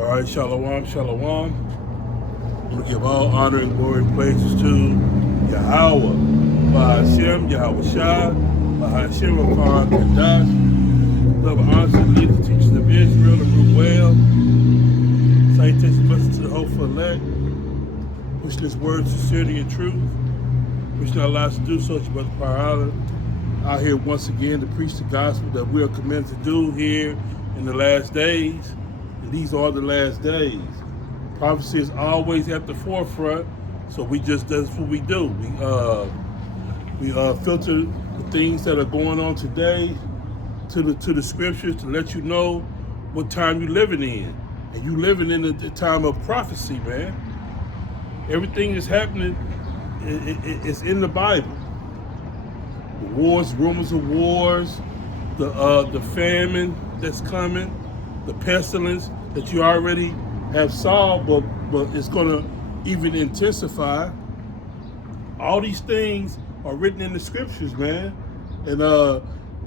All right, shalom, shalom. We give all honor and glory and praises to Yahweh, Bahashem, Yahweh Shah, Bahashem, Afar, Kadash, love, honor, and lead the teachers of Israel, the root well, salutation, blessings to the hopeful elect, push this word, sincerity, and truth, which not allows us to do so, it's your brother Parada, out here once again to preach the gospel that we are commanded to do here in the last days. And these are the last days. Prophecy is always at the forefront, so that's what we do. We filter the things that are going on today to the scriptures to let you know what time you're living in, and you living in the time of prophecy, man. Everything that's happening is in the Bible. The wars, rumors of wars, the famine that's coming, the pestilence that you already have solved, but it's going to even intensify. All these things are written in the scriptures, man. And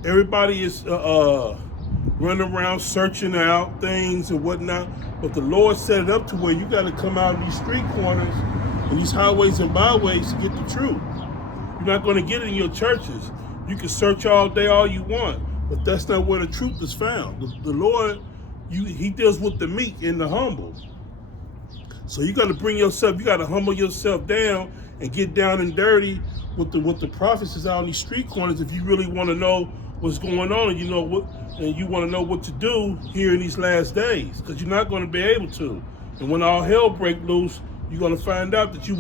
everybody is running around searching out things and whatnot. But the Lord set it up to where you got to come out of these street corners and these highways and byways to get the truth. You're not going to get it in your churches. You can search all day all you want, but that's not where the truth is found. The Lord, He deals with the meek and the humble. So you got to you got to humble yourself down and get down and dirty with the prophecies out on these street corners if you really want to know what's going on and you want to know what to do here in these last days, because you're not going to be able to. And when all hell break loose, you're going to find out that you've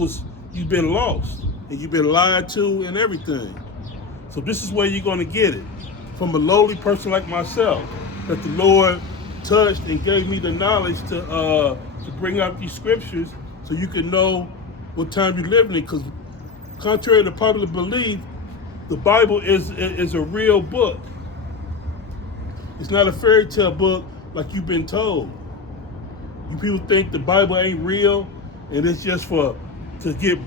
been lost and you've been lied to and everything. So this is where you're going to get it, from a lowly person like myself, that the Lord touched and gave me the knowledge to bring out these scriptures so you can know what time you're living in. Because contrary to popular belief, the Bible is a real book. It's not a fairy tale book like you've been told. You people think the Bible ain't real and it's just to get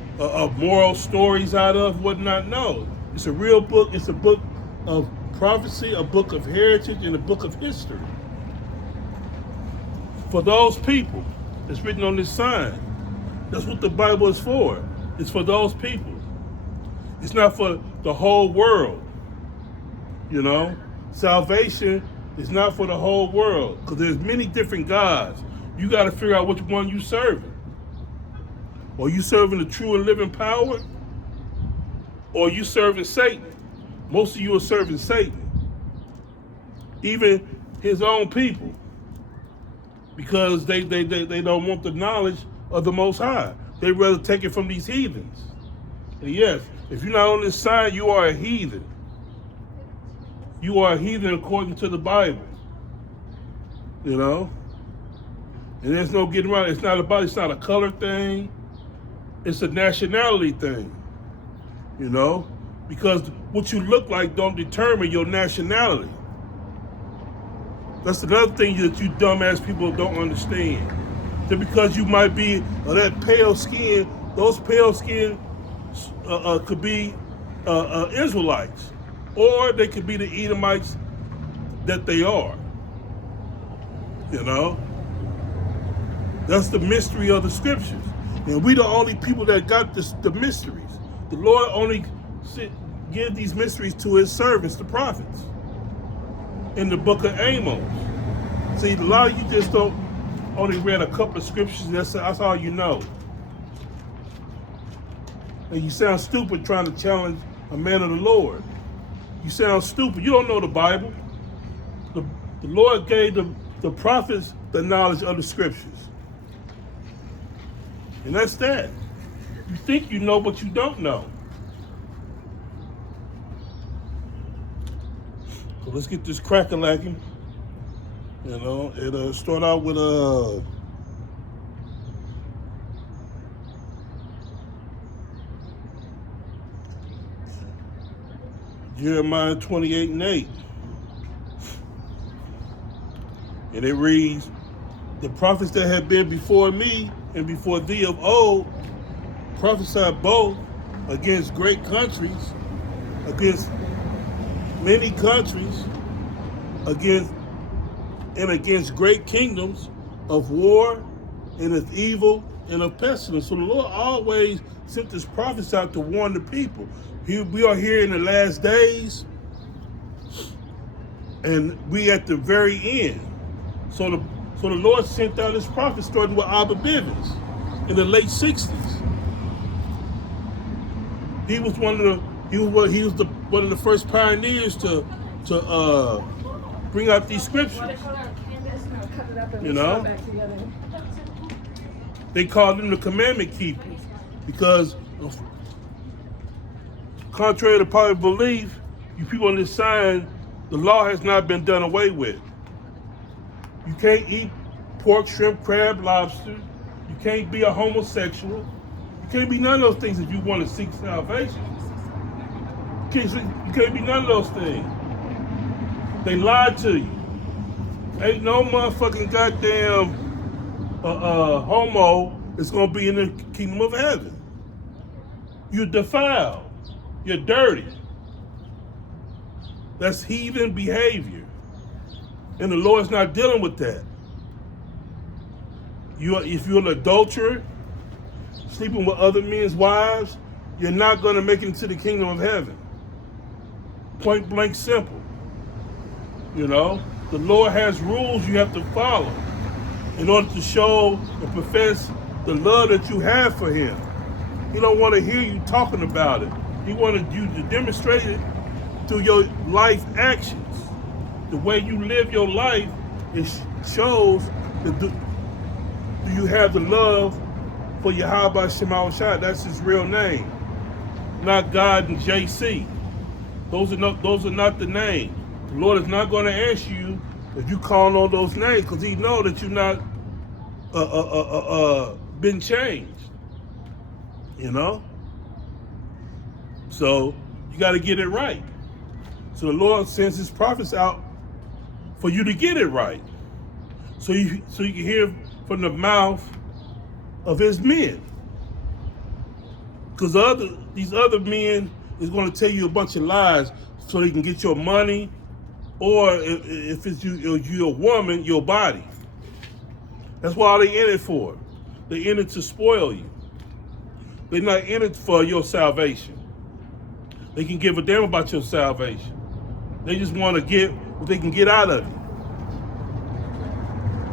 moral stories out of, whatnot. No, it's a real book. It's a book of prophecy, a book of heritage, and a book of history. For those people, it's written on this sign. That's what the Bible is for. It's for those people. It's not for the whole world. Salvation is not for the whole world, because there's many different gods. You got to figure out which one you serving. Are you serving the true and living power? Or are you serving Satan? Most of you are serving Satan. Even his own people. Because they don't want the knowledge of the Most High. They'd rather take it from these heathens. And yes, if you're not on this side, you are a heathen. You are a heathen according to the Bible. And there's no getting around it. It's not a color thing. It's a nationality thing. Because what you look like don't determine your nationality. That's another thing that you dumbass people don't understand. Just because you might be that pale skin, those pale skin could be Israelites, or they could be the Edomites that they are. That's the mystery of the scriptures, and we the only people that got the mysteries. The Lord only give these mysteries to His servants, the prophets, in the book of Amos. See, a lot of you just only read a couple of scriptures. That's all you know. And you sound stupid trying to challenge a man of the Lord. You sound stupid. You don't know the Bible. The Lord gave the prophets the knowledge of the scriptures. And that's that. You think you know, but you don't know. So let's get this crack-a-lacking. It'll start out with Jeremiah 28:8. And it reads, the prophets that have been before me and before thee of old prophesied both against great countries, against many countries, against great kingdoms, of war, and of evil, and of pestilence. So the Lord always sent his prophets out to warn the people. We are here in the last days, and we at the very end. So the Lord sent out his prophets, starting with Abba Bivens in the late 60s. He was one of the first pioneers to bring out these scriptures. You know, they called them the commandment keepers because, contrary to popular belief, you people on this side, the law has not been done away with. You can't eat pork, shrimp, crab, lobster. You can't be a homosexual. You can't be none of those things if you want to seek salvation. You can't be none of those things. They lied to you. Ain't no motherfucking goddamn homo that's gonna be in the kingdom of heaven. You're defiled. You're dirty. That's heathen behavior. And the Lord's not dealing with that. If you're an adulterer, sleeping with other men's wives, you're not gonna make it into the kingdom of heaven. Point blank simple. You know, the Lord has rules you have to follow in order to show and profess the love that you have for him. He don't want to hear you talking about it. He wanted you to demonstrate it through your life actions. The way you live your life, it shows that do you have the love for Yahweh Shema Shai. That's his real name, not God and JC. Those are not the names. The Lord is not going to ask you if you call on those names because he know that you're not been changed. You know? So you got to get it right. So the Lord sends his prophets out for you to get it right. So you can hear from the mouth of his men. Because these other men is going to tell you a bunch of lies so they can get your money, or if it's you're a woman, your body. That's why they in it for. They in it to spoil you. They're not in it for your salvation. They can give a damn about your salvation. They just want to get what they can get out of you.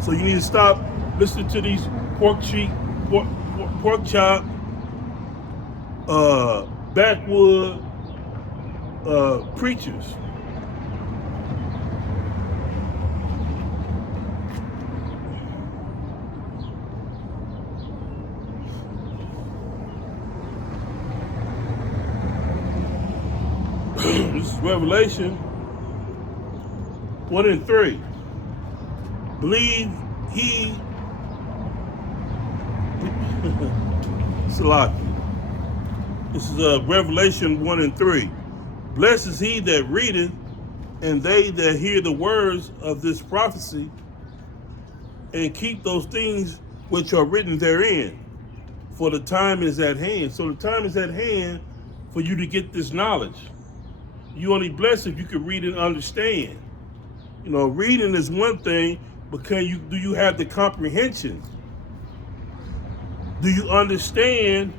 So you need to stop listening to these pork chop, backwood preachers. This is Revelation 1:3. Believe he Salaki. This is Revelation 1:3. Blessed is he that readeth, and they that hear the words of this prophecy, and keep those things which are written therein, for the time is at hand. So the time is at hand for you to get this knowledge. You only blessed if you can read and understand. You know, reading is one thing, but do you have the comprehension? Do you understand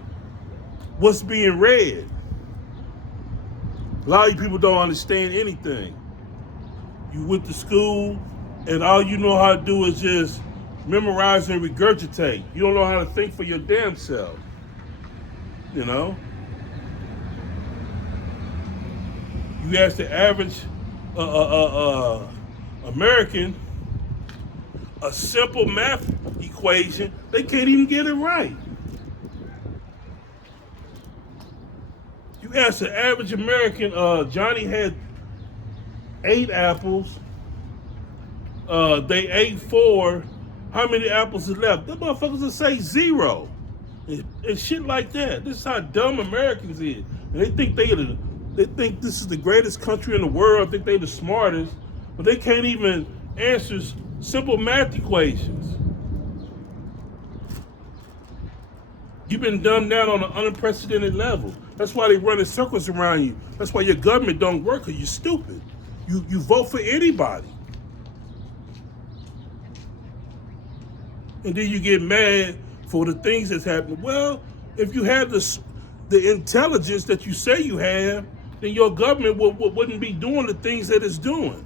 what's being read? A lot of you people don't understand anything. You went to school and all you know how to do is just memorize and regurgitate. You don't know how to think for your damn self. You know? You ask the average American a simple math equation, they can't even get it right. You ask the average American, Johnny had 8 apples, they ate 4, how many apples is left? The motherfuckers will say 0. And shit like that. This is how dumb Americans is. And they think they think this is the greatest country in the world. They think they're the smartest, but they can't even answer simple math equations. You've been dumbed down on an unprecedented level. That's why they run in circles around you. That's why your government don't work, because you're stupid. You vote for anybody. and then you get mad for the things that's happening. Well, if you have the intelligence that you say you have, then your government wouldn't be doing the things that it's doing.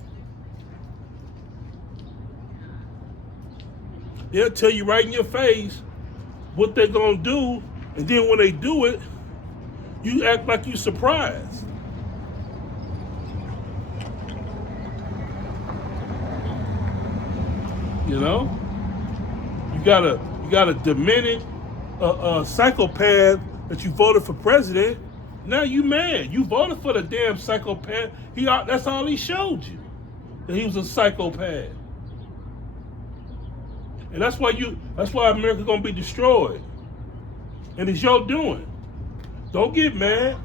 They'll tell you right in your face what they're gonna do, and then when they do it, you act like you're surprised. You know, you got a demented psychopath that you voted for president. Now you mad. You voted for the damn psychopath. That's all he showed you, that he was a psychopath. And that's why America's gonna be destroyed. And it's your doing. Don't get mad.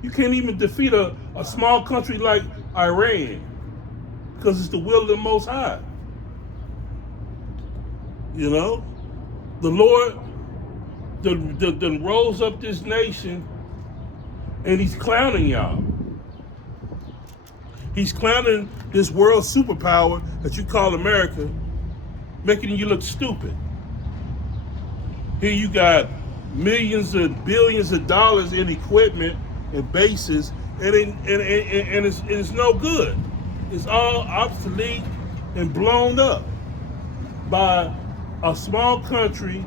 You can't even defeat a small country like Iran because it's the will of the Most High. You know, the Lord done rose up this nation, and he's clowning y'all. He's clowning this world superpower that you call America, making you look stupid. Here you got millions and billions of dollars in equipment and bases, and it's no good. It's all obsolete and blown up by a small country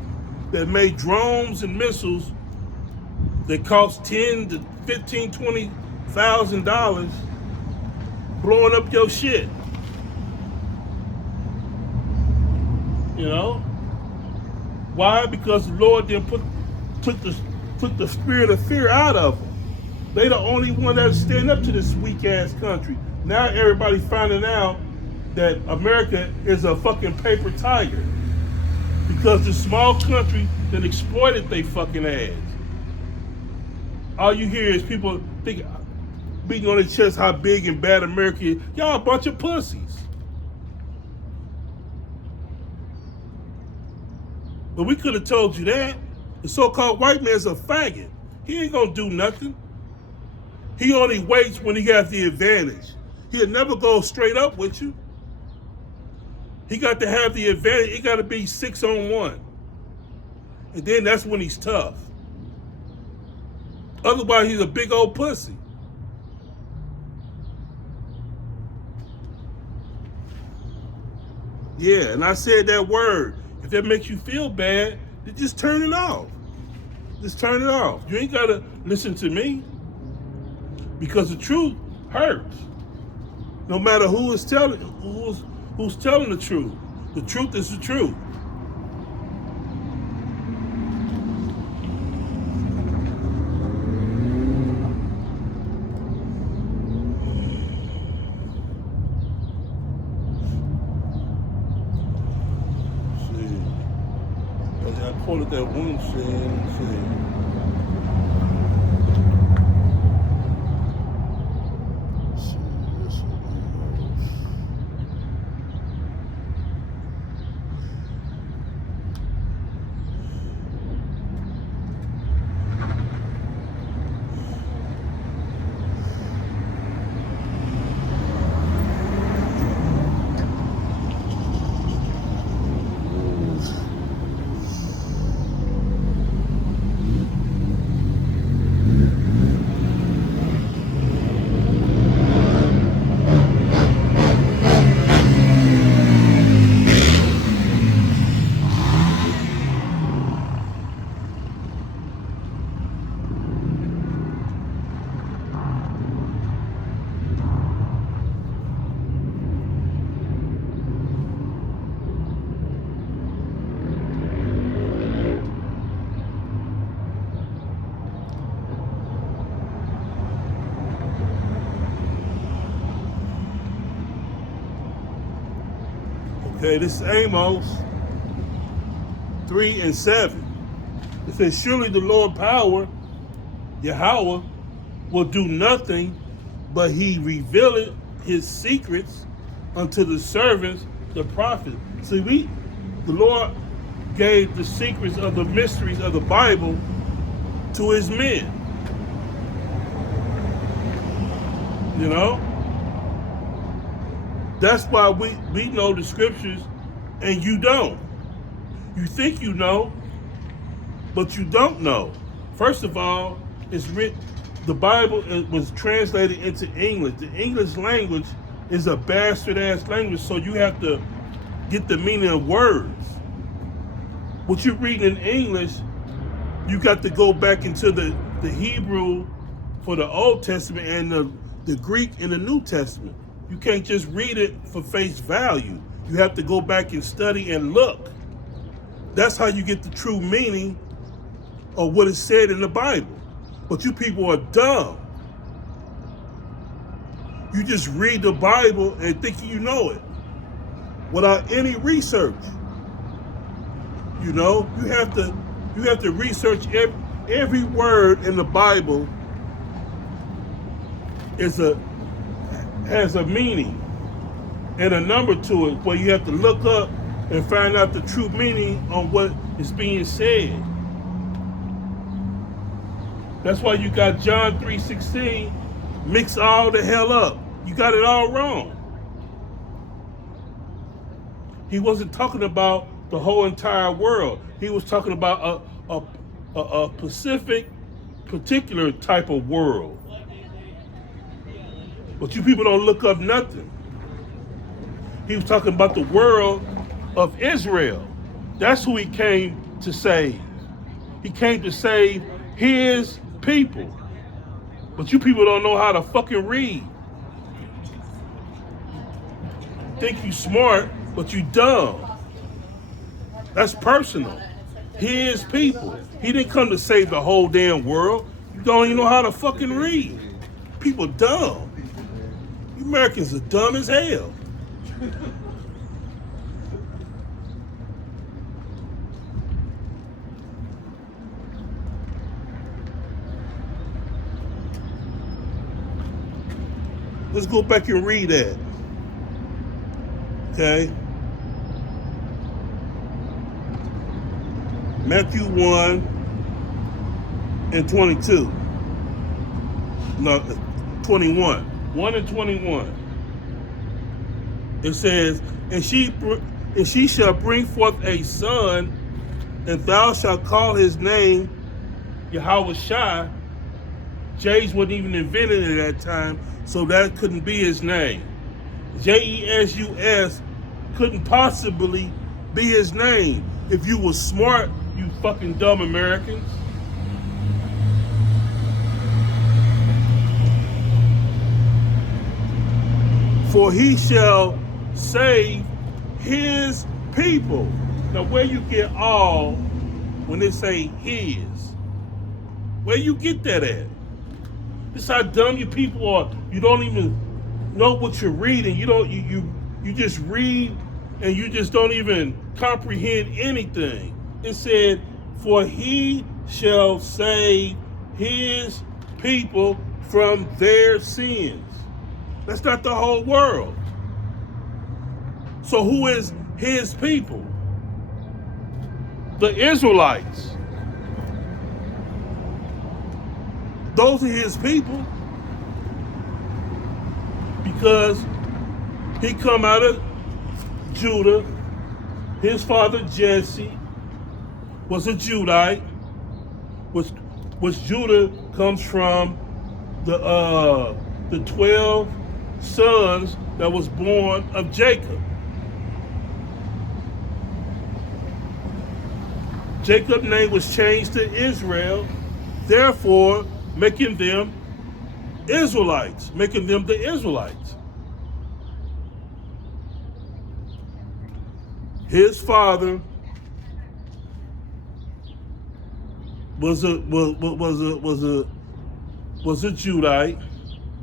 that made drones and missiles that cost $10 to $15, $20,000, blowing up your shit. You know? Why? Because the Lord then took the spirit of fear out of them. They the only one that stand up to this weak ass country. Now everybody's finding out that America is a fucking paper tiger. Because the small country that exploited they fucking ass. All you hear is people beating on their chest how big and bad America is. Y'all a bunch of pussies. But we could have told you that. The so-called white man's a faggot. He ain't gonna do nothing. He only waits when he has the advantage. He'll never go straight up with you. He got to have the advantage. He got to be 6-on-1. And then that's when he's tough. Otherwise, he's a big old pussy. Yeah, and I said that word. If that makes you feel bad, then just turn it off. Just turn it off. You ain't got to listen to me. Because the truth hurts. No matter who's telling the truth. The truth is the truth. See, I quoted that one saying, okay, this is Amos 3:7. It says, surely the Lord power, Yahweh, will do nothing, but he revealeth his secrets unto the servants, the prophets. See, the Lord gave the secrets of the mysteries of the Bible to his men. You know? That's why we know the scriptures and you don't. You think you know, but you don't know. First of all, it's written. The Bible was translated into English. The English language is a bastard-ass language, so you have to get the meaning of words. What you read in English, you got to go back into the Hebrew for the Old Testament and the Greek in the New Testament. You can't just read it for face value. You have to go back and study and look. That's how you get the true meaning of what is said in the Bible. But you people are dumb. You just read the Bible and think you know it without any research. You know, you have to research every word in the Bible has a meaning and a number to it, where you have to look up and find out the true meaning on what is being said. That's why you got John 3:16 mix all the hell up. You got it all wrong. He wasn't talking about the whole entire world. He was talking about a particular type of world. But you people don't look up nothing. He was talking about the world of Israel. That's who he came to save. He came to save his people. But you people don't know how to fucking read. Think you smart, but you dumb. That's personal. His people. He didn't come to save the whole damn world. You don't even know how to fucking read. People dumb. You Americans are dumb as hell. Let's go back and read that. Okay? Matthew 1 and 22. No, 21. 1 and 21. It says, and she shall bring forth a son, and thou shalt call his name Yahushua. J's wasn't even invented at that time, so that couldn't be his name. Jesus couldn't possibly be his name. If you were smart, you fucking dumb Americans. For he shall save his people. Now where you get all when they say his? Where you get that at? This is how dumb you people are. You don't even know what you're reading. You just read and you just don't even comprehend anything. It said, for he shall save his people from their sins. That's not the whole world. So who is his people? The Israelites. Those are his people. Because he come out of Judah. His father Jesse was a Judite. Which Judah comes from the 12 sons that was born of Jacob. Jacob's name was changed to Israel, therefore making them Israelites, making them the Israelites. His father was a Judite,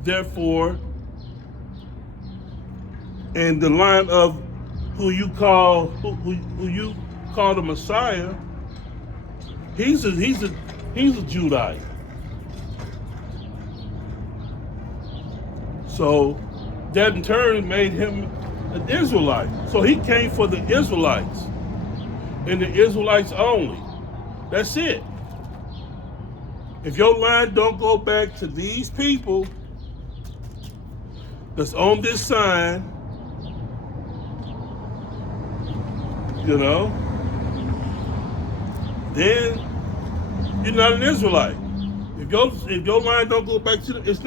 therefore, and the line of who you call the Messiah, he's a Judite. So that in turn made him an Israelite. So he came for the Israelites and the Israelites only. That's it. If your line don't go back to these people that's on this sign, you know, then you're not an Israelite. If your line don't go back to it's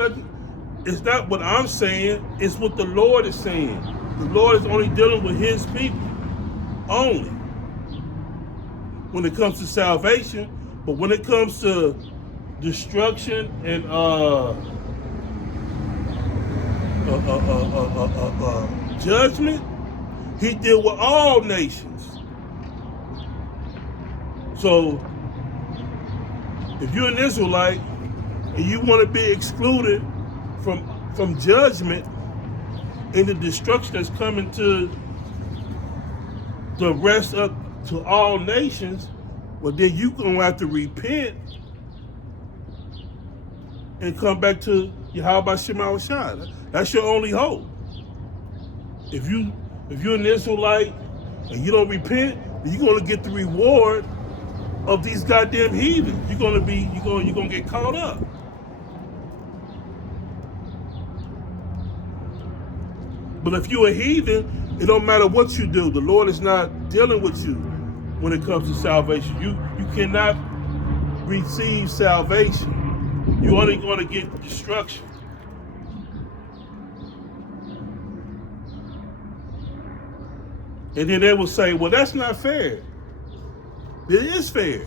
not what I'm saying, it's what the Lord is saying. The Lord is only dealing with his people. Only. When it comes to salvation, but when it comes to destruction and judgment, he deal with all nations. So if you're an Israelite and you want to be excluded from judgment and the destruction that's coming to the rest of to all nations, well then you gonna have to repent and come back to Yahweh Shem Shai. That's your only hope. If you're an Israelite and you don't repent, then you're gonna get the reward of these goddamn heathens. You're gonna get caught up. But if you're a heathen, it don't matter what you do. The Lord is not dealing with you when it comes to salvation. You cannot receive salvation. You're only going to get destruction. And then they will say, well, that's not fair. It is fair.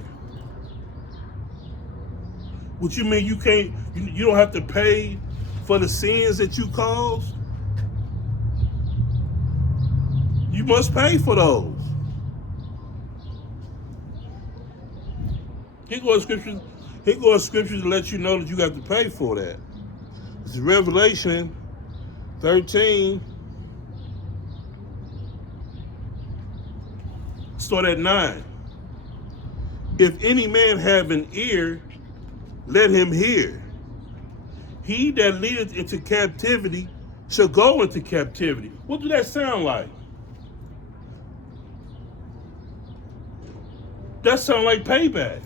What you mean you don't have to pay for the sins that you caused? You must pay for those. Here goes scriptures to let you know that you got to pay for that. It's Revelation 13. Start at 9. If any man have an ear, let him hear. He that leadeth into captivity shall go into captivity. What do that sound like? That sounds like payback.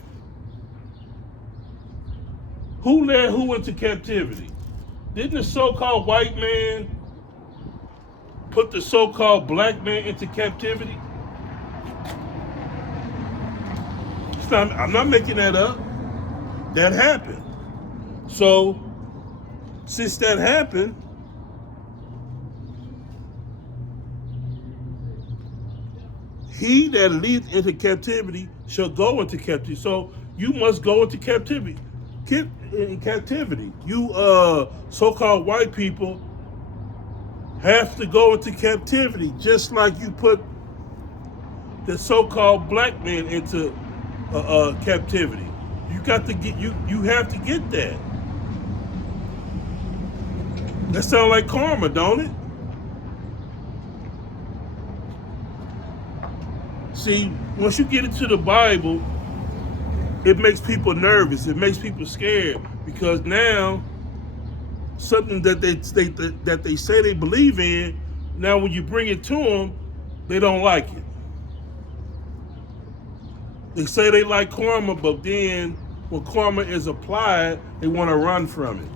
Who led who into captivity? Didn't the so-called white man put the so-called black man into captivity? I'm not making that up. That happened. So, since that happened, he that leads into captivity shall go into captivity. So you must go into captivity. In captivity, you so-called white people have to go into captivity, just like you put the so-called black man into captivity. You got to get you have to get that. That sounds like karma, don't it? See, once you get into the Bible, it makes people nervous. It makes people scared because now something that they say they believe in, now when you bring it to them, they don't like it. They say they like karma, but then when karma is applied, they want to run from it.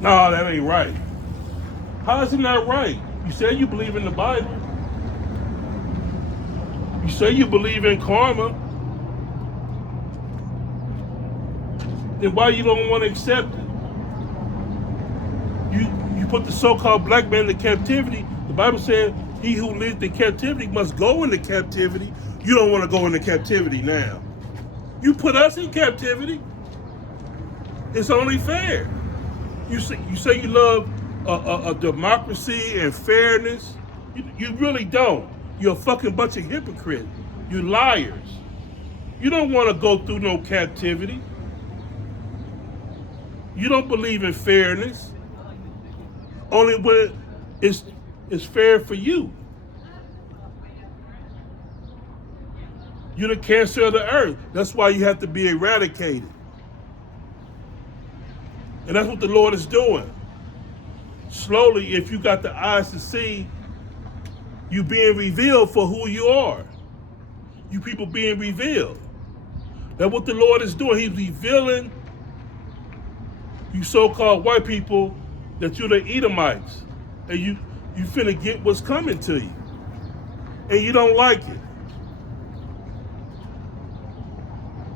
No, that ain't right. How is it not right? You say you believe in the Bible. You say you believe in karma. Then why you don't want to accept it? You put the so-called black man in captivity. The Bible said he who lives in captivity must go into captivity. You don't want to go into captivity now. You put us in captivity. It's only fair. You say you love a democracy and fairness. You really don't. You're a fucking bunch of hypocrites. You liars. You don't want to go through no captivity. You don't believe in fairness. Only when it's fair for you. You're the cancer of the earth. That's why you have to be eradicated. And that's what the Lord is doing. Slowly, if you got the eyes to see, you being revealed for who you are. You people being revealed. That's what the Lord is doing. He's revealing you so-called white people that you're the Edomites. And you finna get what's coming to you. and you don't like it.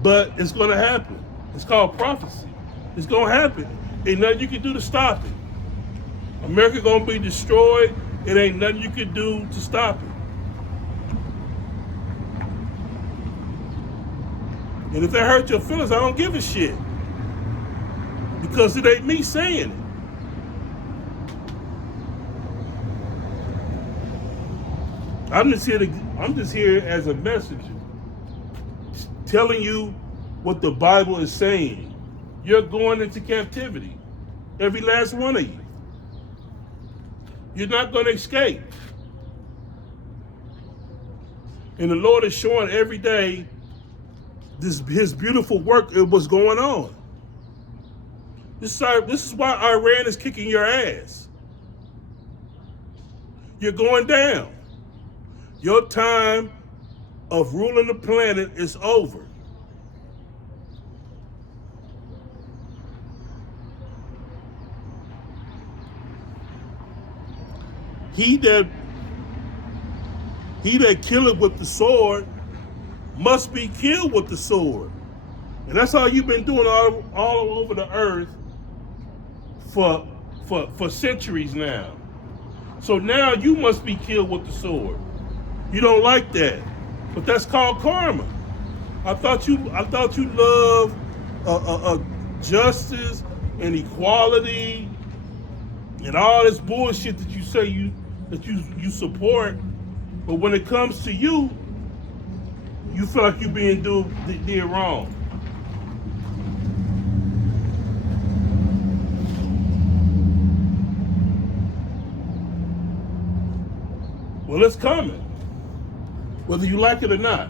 But it's going to happen. It's called prophecy. It's going to happen. Ain't nothing you can do to stop it. America going to be destroyed. It ain't nothing you can do to stop it. And if that hurt your feelings, I don't give a shit. Because it ain't me saying it. I'm just here as a messenger, telling you what the Bible is saying. You're going into captivity. Every last one of you. You're not going to escape. And the Lord is showing every day his beautiful work of what's going on. This is why Iran is kicking your ass. You're going down. Your time of ruling the planet is over. He that killeth with the sword must be killed with the sword. And that's how you've been doing all over the earth for centuries now. So now you must be killed with the sword. You don't like that, but that's called karma. I thought you loved justice and equality and all this bullshit that you say you support, but when it comes to you, you feel like you're being did wrong. Well, it's coming, whether you like it or not.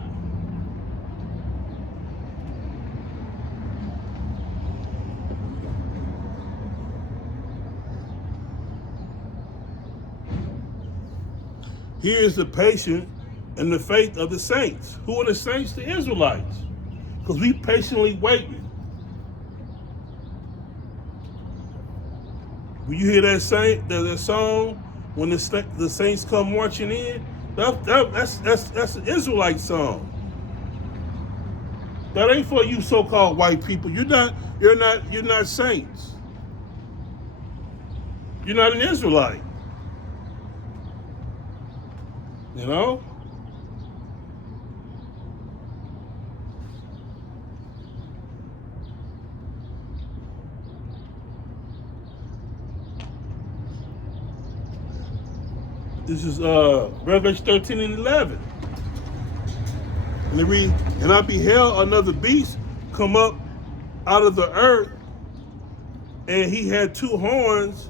Here is the patience and the faith of the saints. Who are the saints? The Israelites. Because we patiently waiting. When you hear that song, when the saints come marching in, that's an Israelite song. That ain't for you so-called white people. You're not saints. You're not an Israelite. You know? This is Revelation 13 and 11. And they read, and I beheld another beast come up out of the earth, and he had two horns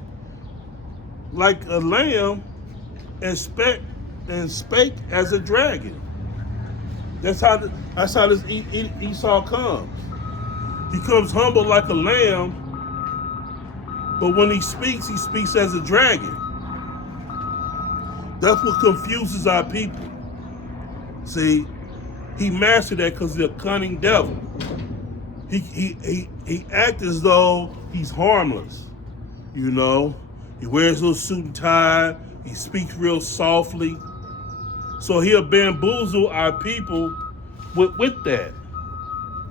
like a lamb, and spake as a dragon. That's how this Esau comes. He comes humble like a lamb, but when he speaks as a dragon. That's what confuses our people. See, he mastered that because he's a cunning devil. He acts as though he's harmless. You know, he wears a little suit and tie. He speaks real softly. So he'll bamboozle our people with that,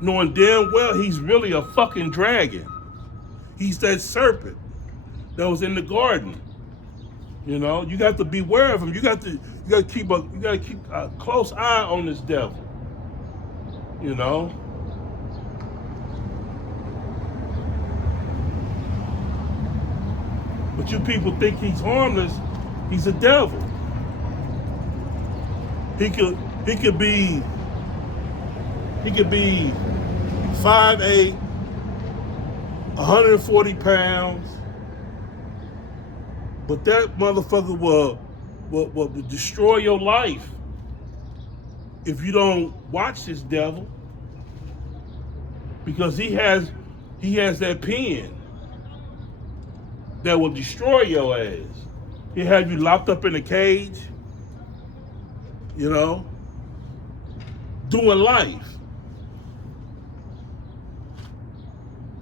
knowing damn well he's really a fucking dragon. He's that serpent that was in the garden. You know, you got to beware of him. You got to keep a close eye on this devil. You know. But you people think he's harmless. He's a devil. He could be 5'8", 140 pounds. But that motherfucker will destroy your life if you don't watch this devil, because he has that pen that will destroy your ass. He'll have you locked up in a cage, you know, doing life,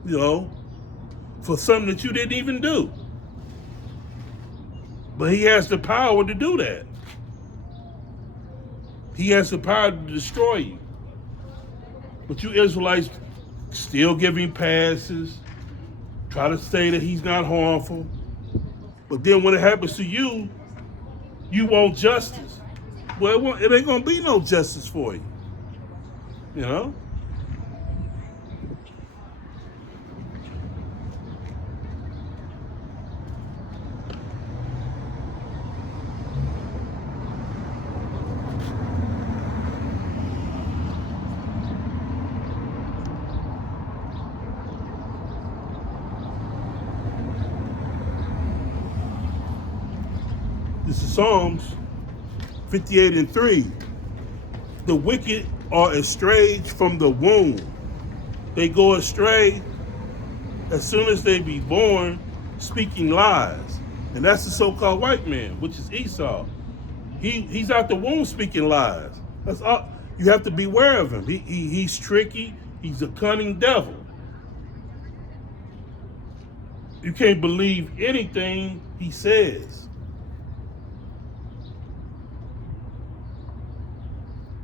you know, for something that you didn't even do. But he has the power to do that. He has the power to destroy you. But you Israelites still give him passes, try to say that he's not harmful. But then when it happens to you, you want justice. Well, it ain't gonna be no justice for you. You know? This is Psalms 58:3. The wicked are estranged from the womb. They go astray as soon as they be born, speaking lies. And that's the so-called white man, which is Esau. He's out the womb speaking lies. That's all. You have to beware of him. He's tricky. He's a cunning devil. You can't believe anything he says.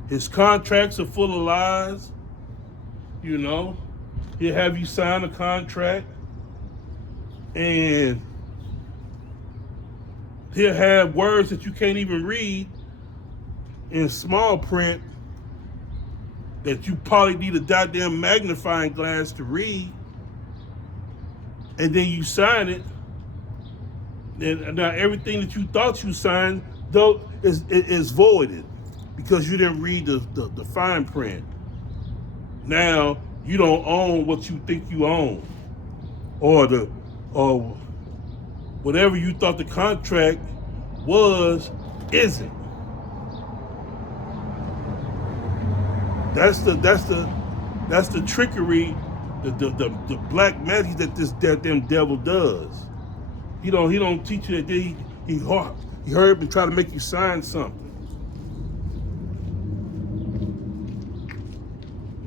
His contracts are full of lies. You know, he'll have you sign a contract and he'll have words that you can't even read in small print that you probably need a goddamn magnifying glass to read. And then you sign it. And now everything that you thought you signed though is voided because you didn't read the fine print. Now you don't own what you think you own, or whatever you thought the contract was isn't. That's the trickery, the black magic that this damn devil does. He don't teach you that he heard and try to make you sign something.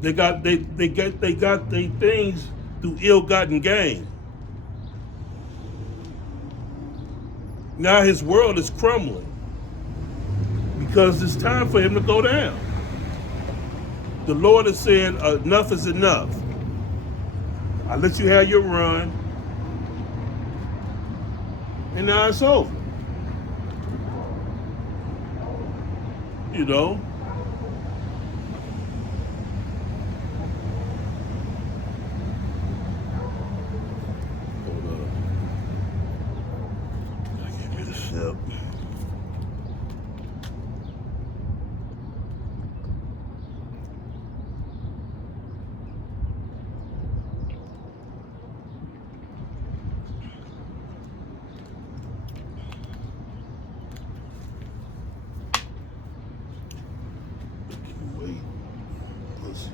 They got their things through ill-gotten gain. Now his world is crumbling because it's time for him to go down. The Lord is saying enough is enough. I let you have your run, and now it's over. You know. Yep. Wait. Let's see.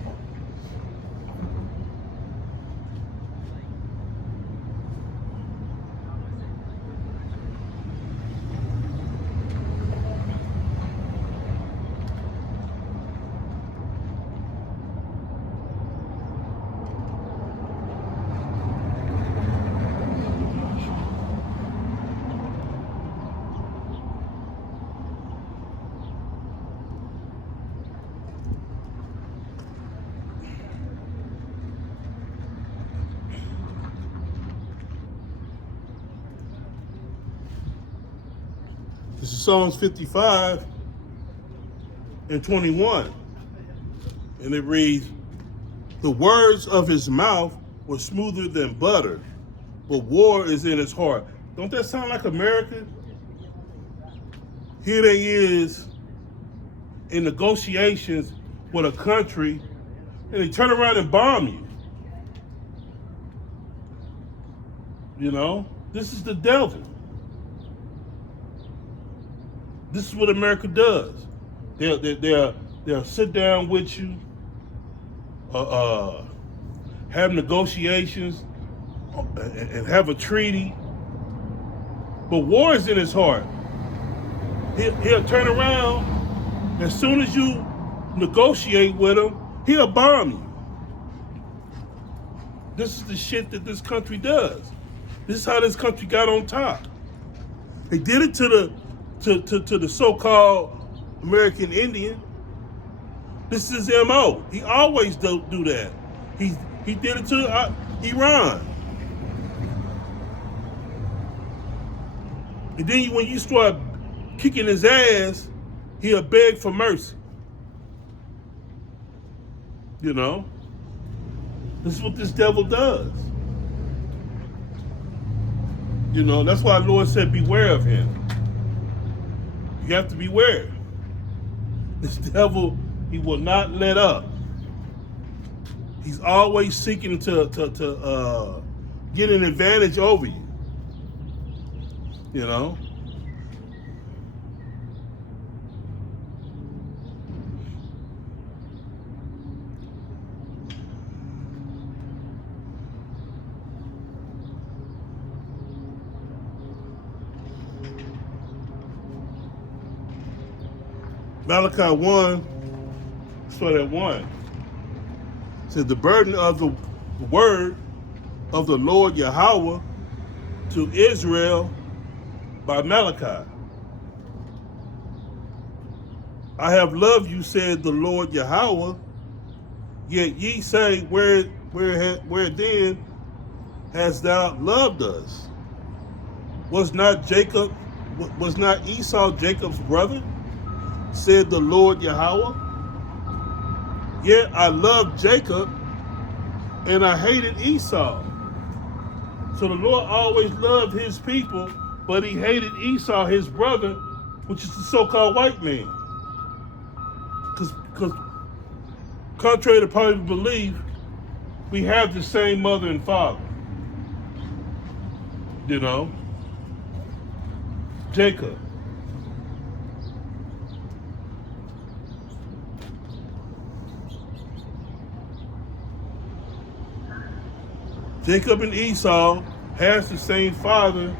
This is Psalms 55:21. And it reads, the words of his mouth were smoother than butter, but war is in his heart. Don't that sound like America? Here they is in negotiations with a country, and they turn around and bomb you. You know, this is the devil. This is what America does. They'll sit down with you, have negotiations, and have a treaty. But war is in his heart. He'll turn around as soon as you negotiate with him. He'll bomb you. This is the shit that this country does. This is how this country got on top. They did it to the so-called American Indian. This is his MO. He always do that. He did it to Iran. And then when you start kicking his ass, he'll beg for mercy. You know? This is what this devil does. You know, that's why the Lord said, beware of him. You have to beware. This devil, he will not let up. He's always seeking to get an advantage over you. You know? Malachi 1, start at 1. Says the burden of the word of the Lord Yahweh to Israel by Malachi. I have loved you, said the Lord Yahweh, yet ye say, where then hast thou loved us? Was not Esau Jacob's brother? Said the Lord Yahweh. Yet I loved Jacob and I hated Esau. So the Lord always loved his people, but he hated Esau, his brother, which is the so-called white man. Because contrary to popular belief, we have the same mother and father. You know? Jacob. Jacob and Esau has the same father.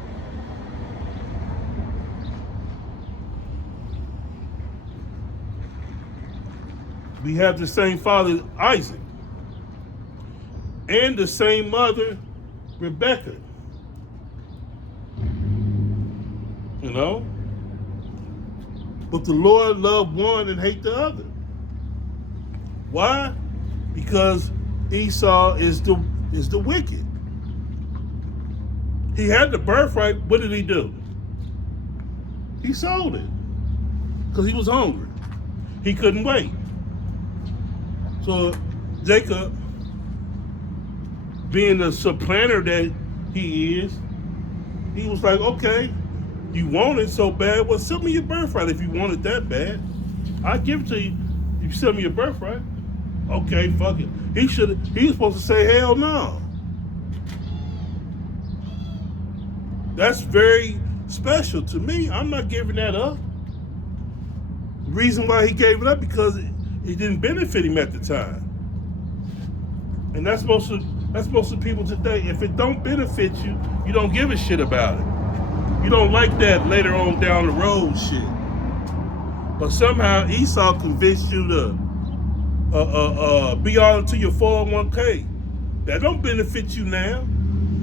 We have the same father, Isaac, and the same mother, Rebecca. You know? But the Lord loved one and hate the other. Why? Because Esau is the wicked. He had the birthright. What did he do? He sold it because he was hungry. He couldn't wait. So Jacob, being the supplanter that he is, he was like, okay, you want it so bad, well, sell me your birthright if you want it that bad. I'll give it to you if you sell me your birthright. Okay, fuck it. He was supposed to say, hell no. That's very special to me. I'm not giving that up. The reason why he gave it up, because it didn't benefit him at the time. And that's most of people today. If it don't benefit you, you don't give a shit about it. You don't like that later on down the road shit. But somehow Esau convinced you to be all into your 401k. That don't benefit you now,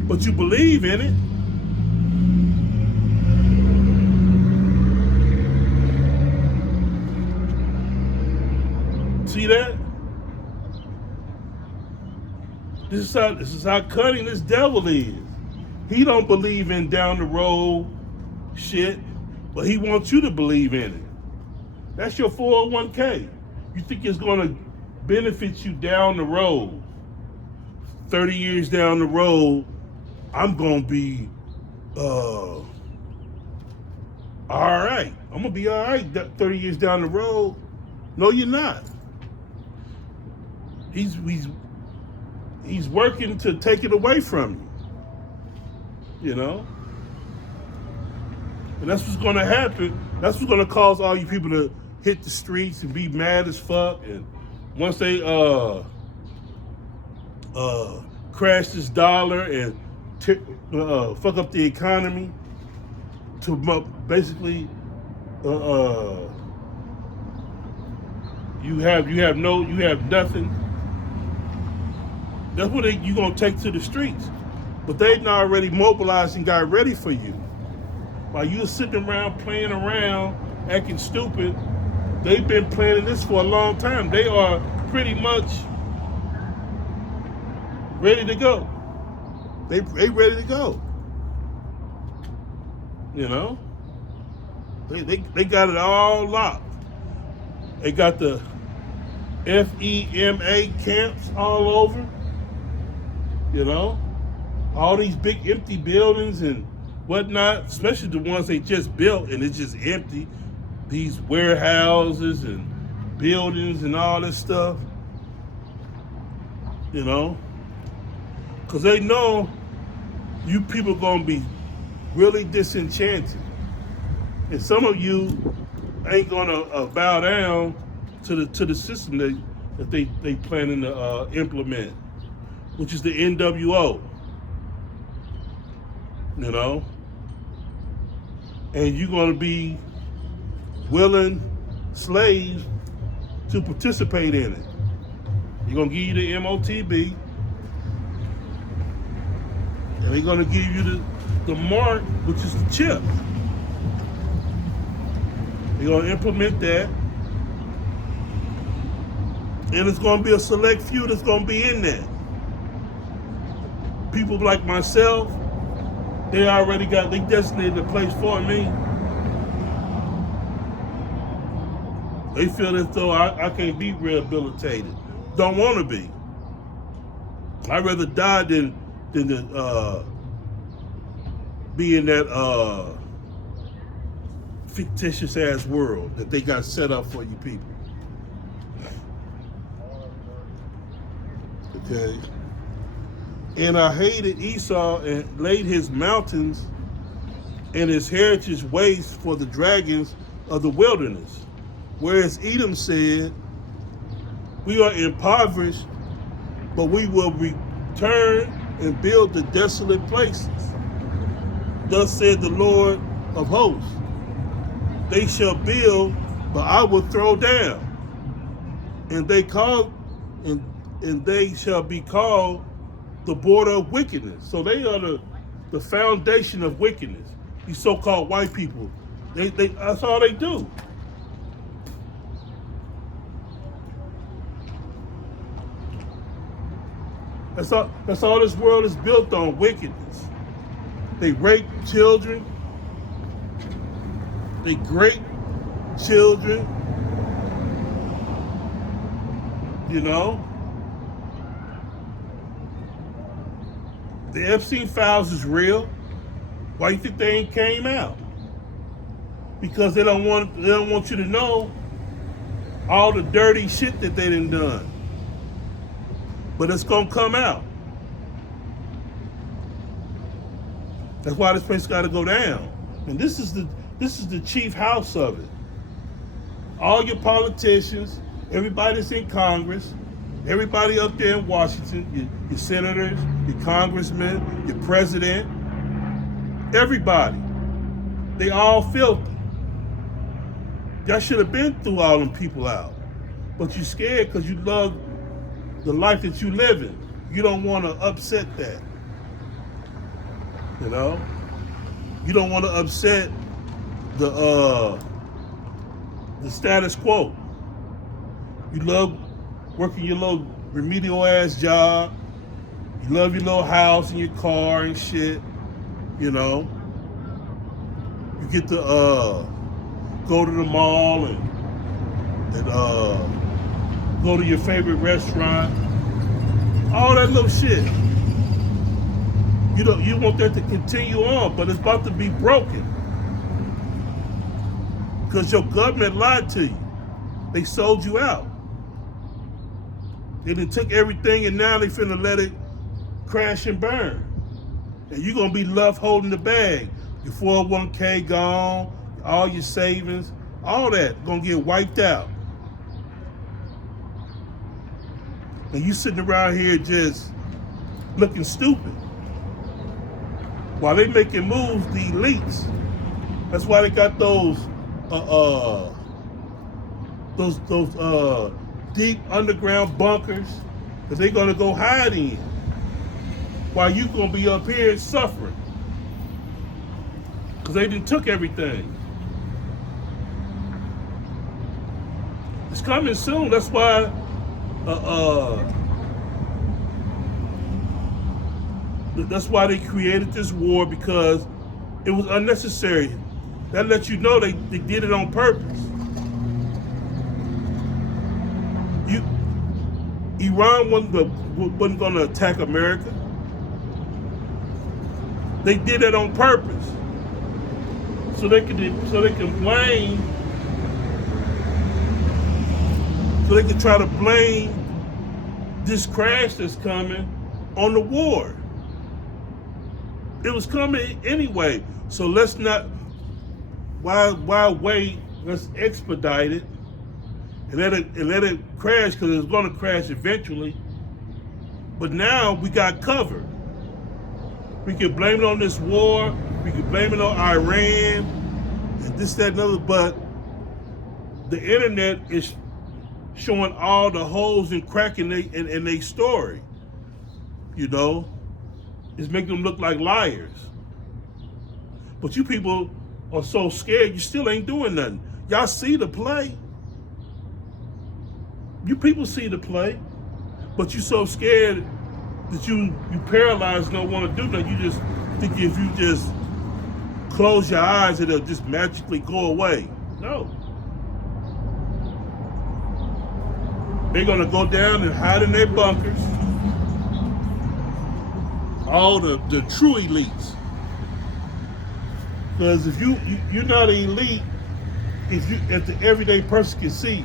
but you believe in it. See that? This is how cunning this devil is. He don't believe in down the road shit, but he wants you to believe in it. That's your 401k. You think it's gonna benefit you down the road. 30 years down the road, I'm gonna be all right. I'm gonna be all right 30 years down the road. No, you're not. He's working to take it away from you. You know? And that's what's gonna happen. That's what's gonna cause all you people to hit the streets and be mad as fuck. And once they crash this dollar and fuck up the economy to basically you have nothing. That's what you gonna take to the streets. But they've already mobilized and got ready for you. While you're sitting around playing around, acting stupid, They've been planning this for a long time. They are pretty much ready to go. They ready to go. You know? They got it all locked. They got the FEMA camps all over. You know? All these big empty buildings and whatnot, especially the ones they just built and it's just empty. These warehouses and buildings and all this stuff. You know? Because they know you people going to be really disenchanted. And some of you ain't going to bow down to the system that they planning to implement, which is the NWO. You know? And you're going to be willing slaves to participate in it. They're going to give you the MOTB. And they're going to give you the mark, which is the chip. They're going to implement that. And it's going to be a select few that's going to be in there. People like myself, they designated a place for me. They feel as though I can't be rehabilitated. Don't want to be. I'd rather die than be in that fictitious ass world that they got set up for you people. Okay. And I hated Esau and laid his mountains and his heritage waste for the dragons of the wilderness. Whereas Edom said, we are impoverished, but we will return and build the desolate places. Thus said the Lord of hosts, they shall build, but I will throw down. And they shall be called the border of wickedness. So they are the foundation of wickedness. These so-called white people, that's all they do. That's all this world is built on, wickedness. They rape children. They grape children. You know? The Epstein files is real. Why you think they ain't came out? Because they don't want you to know all the dirty shit that they done. But it's gonna come out. That's why this place gotta go down. And this is the chief house of it. All your politicians, everybody that's in Congress, everybody up there in Washington, your senators, your congressmen, your president, everybody, they all filthy. Y'all should have been through all them people out. But you scared because you love the life that you live in. You don't want to upset that. You know? You don't want to upset the status quo. You love working your little remedial ass job. You love your little house and your car and shit. You know? You get to go to the mall and go to your favorite restaurant, all that little shit. You want that to continue on, but it's about to be broken. Because your government lied to you. They sold you out. They done took everything and now they finna let it crash and burn. And you're gonna be left holding the bag. Your 401k gone, all your savings, all that gonna get wiped out. And you sitting around here just looking stupid. While they making moves, the elites. That's why they got those deep underground bunkers that they gonna go hide in. While you gonna be up here suffering. Because they done took everything. It's coming soon. That's why that's why they created this war, because it was unnecessary. That lets you know they did it on purpose. Iran wasn't going to attack America. They did it on purpose, so they can blame, so they can try to blame this crash that's coming on the war. It was coming anyway, so let's not. Why wait? Let's expedite it and let it crash, because it's going to crash eventually. But now we got covered. We can blame it on this war. We can blame it on Iran and this, that, and other. But the internet is showing all the holes and cracks in their story. You know, it's making them look like liars. But you people are so scared, you still ain't doing nothing. Y'all see the play. You people see the play, but you so scared that you paralyzed, don't want to do nothing. You just think if you just close your eyes, it'll just magically go away. No. They're gonna go down and hide in their bunkers. All the true elites. Because if you're not an elite, if the everyday person can see,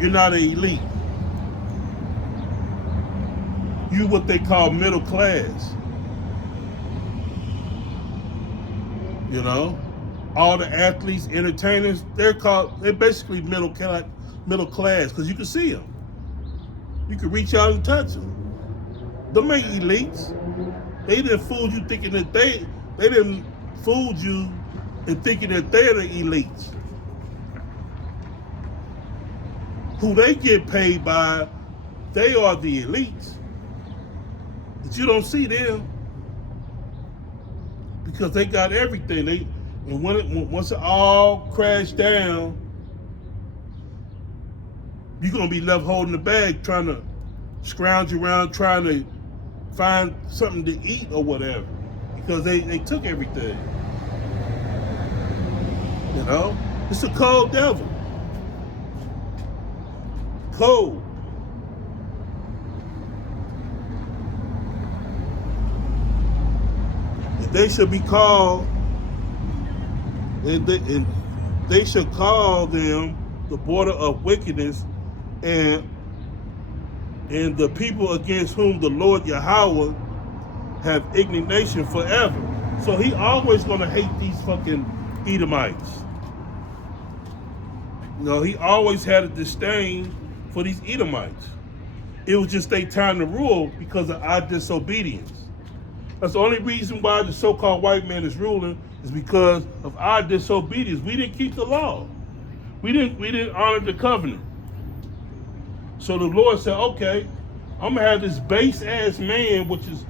you're not an elite. You what they call middle class. You know, all the athletes, entertainers, they're basically middle class because you can see them. You can reach out and touch them. Them ain't elites. They didn't fool you thinking that they didn't fool you in thinking that they're the elites. Who they get paid by, they are the elites. But you don't see them because they got everything. Once it all crashed down, you're gonna be left holding the bag, trying to scrounge around, trying to find something to eat or whatever, because they took everything. You know, it's a cold devil. Cold. They should be called, and they should call them the border of wickedness, and the people against whom the Lord Yahweh have indignation forever. So he always gonna hate these fucking Edomites. You know, he always had a disdain for these Edomites. It was just their time to rule because of our disobedience. That's the only reason why the so-called white man is ruling, is because of our disobedience. We didn't keep the law. We didn't honor the covenant. So the Lord said, okay, I'm gonna have this base ass man, which is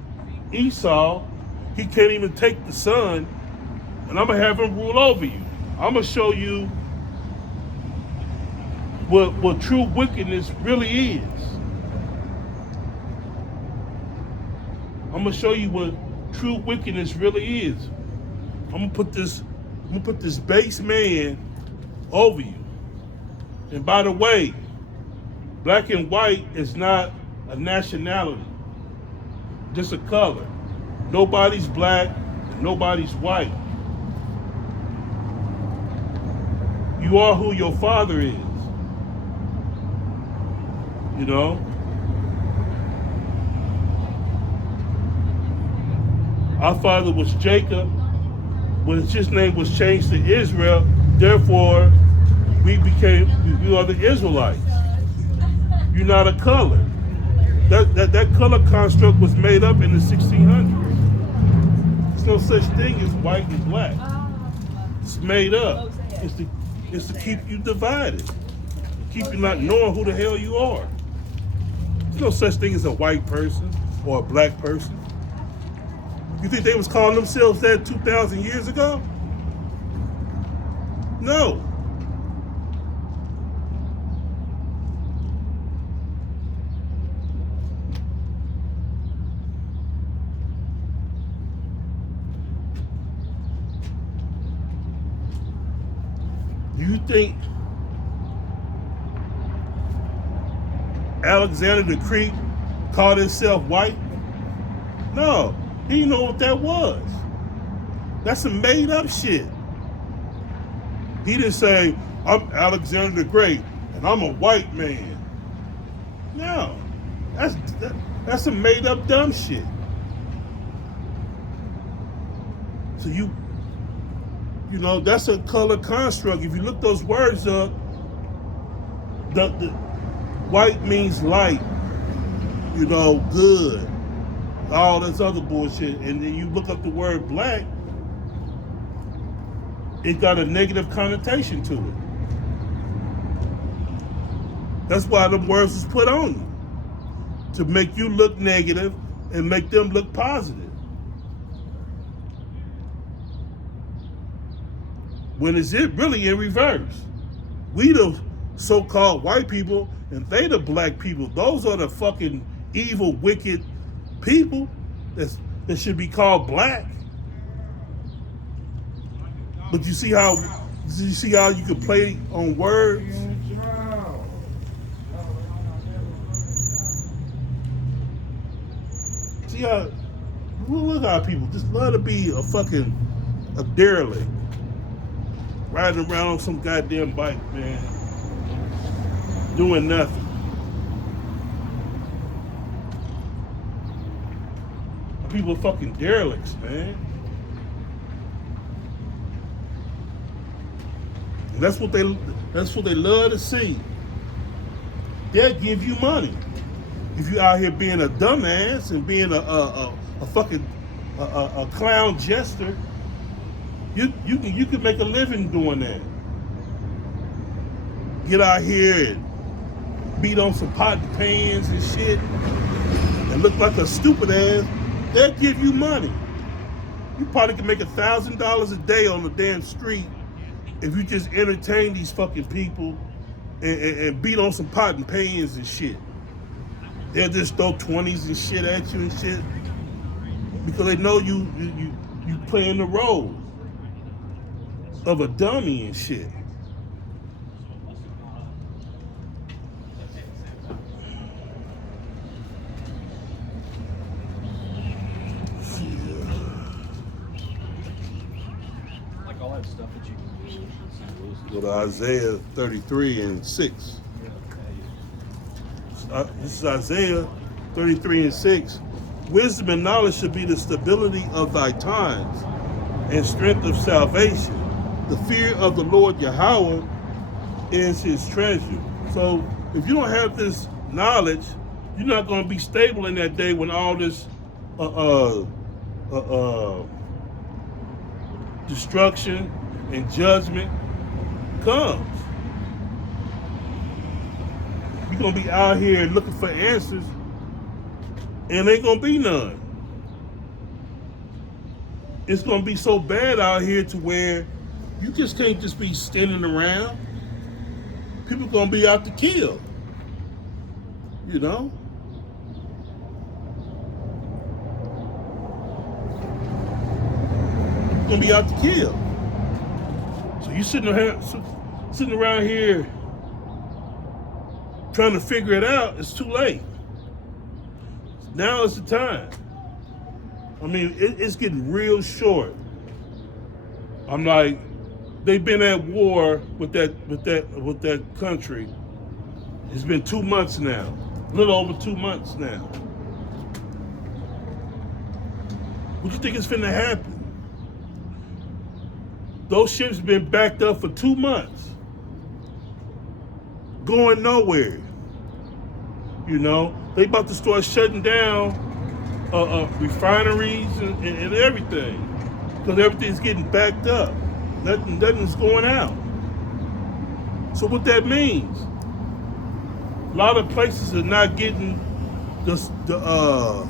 Esau. He can't even take the son, and I'm gonna have him rule over you. I'm gonna show you what true wickedness really is. I'm gonna show you what true wickedness really is. I'm gonna put this base man over you. And by the way, black and white is not a nationality, just a color. Nobody's black and nobody's white. You are who your father is. You know? Our father was Jacob, when his name was changed to Israel. Therefore, we are the Israelites. You're not a color. That color construct was made up in the 1600s. There's no such thing as white and black. It's made up. It's to keep you divided, keep you not knowing who the hell you are. There's no such thing as a white person or a black person. You think they was calling themselves that 2,000 years ago? No. Do you think Alexander the Great called himself white? No, he didn't know what that was. That's some made up shit. He didn't say, I'm Alexander the Great and I'm a white man. No, that's some made up dumb shit. So you know, that's a color construct. If you look those words up, the white means light, you know, good, all this other bullshit. And then you look up the word black, it got a negative connotation to it. That's why them words was put on you, to make you look negative and make them look positive. When is it really in reverse? We the so-called white people and they the black people. Those are the fucking evil, wicked people that should be called black. But you see how you can play on words? See how, look how people just love to be a derelict. Riding around on some goddamn bike, man. Doing nothing. People are fucking derelicts, man. And that's what they love to see. They'll give you money. If you out here being a dumbass and being a fucking clown jester, you can make a living doing that. Get out here and beat on some pot and pans and shit and look like a stupid ass. They'll give you money. You probably can make $1,000 a day on the damn street if you just entertain these fucking people and beat on some pot and pans and shit. They'll just throw 20s and shit at you and shit because they know you playing the role of a dummy and shit. Like all that stuff that you can Go to Isaiah 33 and 6. This is Isaiah 33 and 6. Wisdom and knowledge should be the stability of thy times and strength of salvation. The fear of the Lord Yahweh is his treasure. So if you don't have this knowledge, you're not going to be stable in that day when all this destruction and judgment comes. You're going to be out here looking for answers and ain't going to be none. It's going to be so bad out here to where you just can't just be standing around. People are going to be out to kill. You know? People going to be out to kill. So you sitting around here trying to figure it out, it's too late. Now is the time. I mean, it's getting real short. I'm like, they've been at war with that country. It's been 2 months now, a little over 2 months now. What you think is finna happen? Those ships have been backed up for 2 months, going nowhere. You know, they about to start shutting down refineries and everything because everything's getting backed up. Nothing's going out. So what that means, a lot of places are not getting the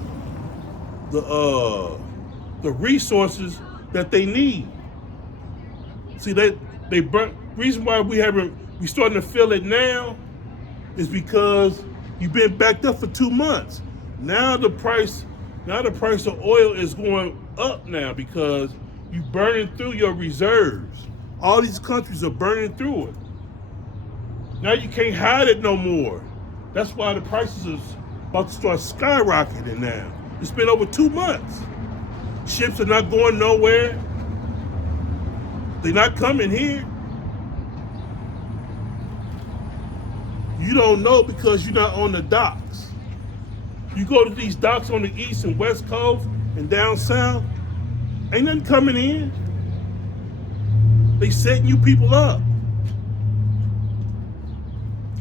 resources that they need. See, they burnt. Reason why we starting to feel it now is because you've been backed up for 2 months. Now the price of oil is going up now because you burning through your reserves. All these countries are burning through it. Now you can't hide it no more. That's why the prices are about to start skyrocketing now. It's been over 2 months. Ships are not going nowhere. They're not coming here. You don't know because you're not on the docks. You go to these docks on the east and west coast and down south, ain't nothing coming in. They setting you people up.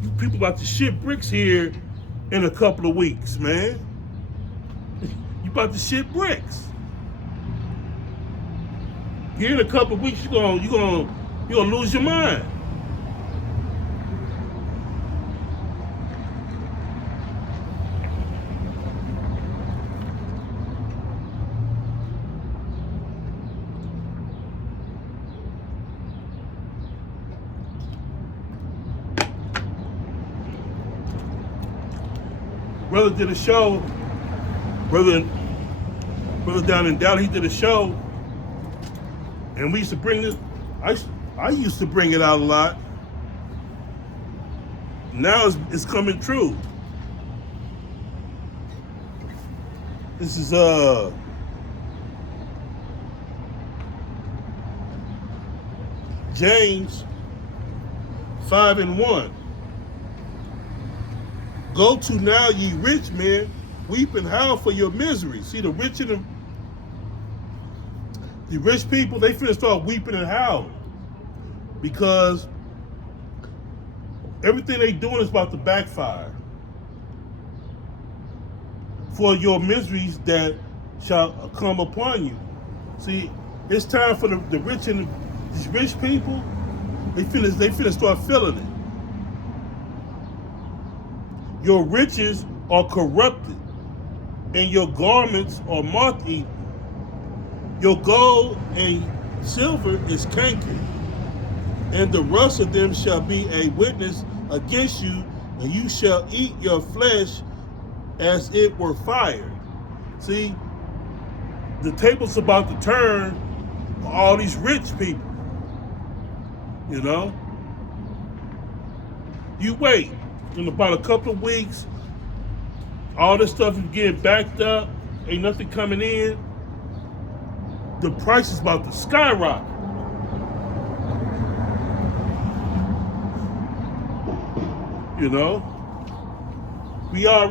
You people about to ship bricks here in a couple of weeks, man. You about to ship bricks. Here in a couple of weeks, you're gonna lose your mind. Brother did a show. Brother down in Dallas, he did a show, and we used to bring this. I used to bring it out a lot. Now it's coming true. This is James 5:1. Go to now, ye rich men, weep and howl for your misery. See, the rich people, they finna start weeping and howling because everything they doing is about to backfire. For your miseries that shall come upon you. See, it's time for the rich and these rich people. They finna start feeling it. Your riches are corrupted, and your garments are moth-eaten. Your gold and silver is cankered, and the rust of them shall be a witness against you, and you shall eat your flesh as it were fire. See, the table's about to turn for all these rich people. You know? You wait. In about a couple of weeks, all this stuff is getting backed up, ain't nothing coming in. The price is about to skyrocket. You know? We had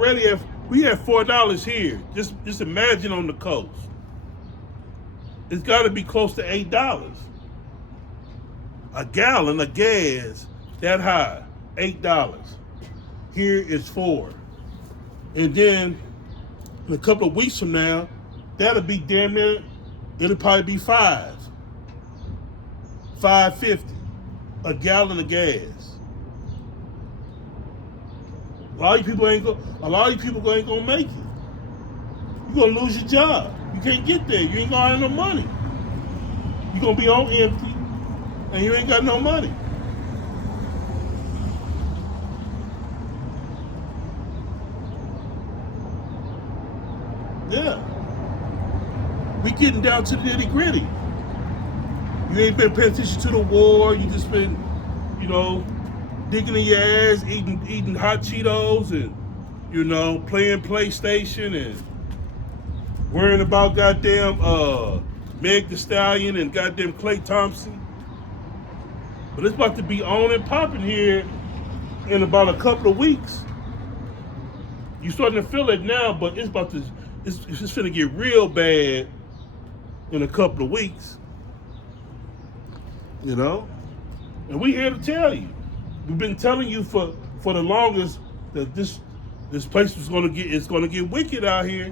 $4 here. Just imagine on the coast. It's gotta be close to $8. A gallon of gas that high, $8. Here is $4. And then in a couple of weeks from now, that'll be damn near, it'll probably be $5.50 a gallon of gas. A lot of you people ain't gonna make it. You're gonna lose your job. You can't get there. You ain't gonna have no money. You're gonna be on empty and you ain't got no money. Yeah. We getting down to the nitty gritty. You ain't been paying attention to the war. You just been, digging in your ass, eating hot Cheetos and, playing PlayStation and worrying about goddamn Meg Thee Stallion and goddamn Klay Thompson. But it's about to be on and popping here in about a couple of weeks. You're starting to feel it now, but it's just gonna get real bad in a couple of weeks. And we here to tell you. We've been telling you for the longest that this place is gonna get wicked out here.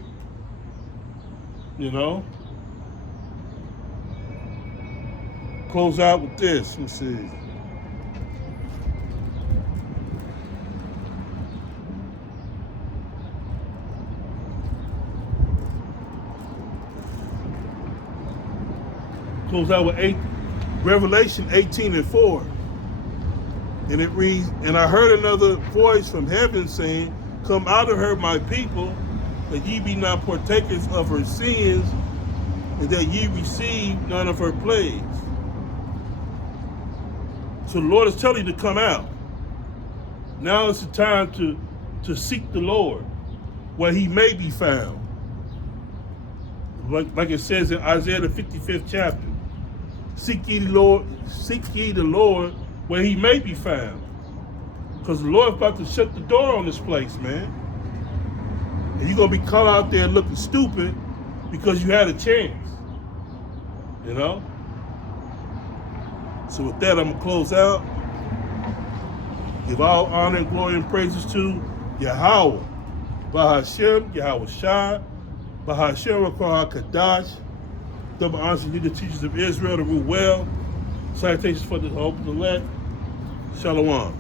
Close out with this. Let's see. Close out with Revelation 18:4. And it reads, and I heard another voice from heaven saying, come out of her, my people, that ye be not partakers of her sins, and that ye receive none of her plagues. So the Lord is telling you to come out. Now is the time to seek the Lord where he may be found. Like it says in Isaiah the 55th chapter. Seek ye the Lord where he may be found. Because the Lord's about to shut the door on this place, man. And you're going to be caught out there looking stupid because you had a chance. You know? So with that, I'm going to close out. Give all honor and glory and praises to Yahweh, Bahashem, Yahweh Shai, Bahashem Rakah Kadash, double honors to the teachers of Israel to rule well. Salutations for the hope and elect. Shalom.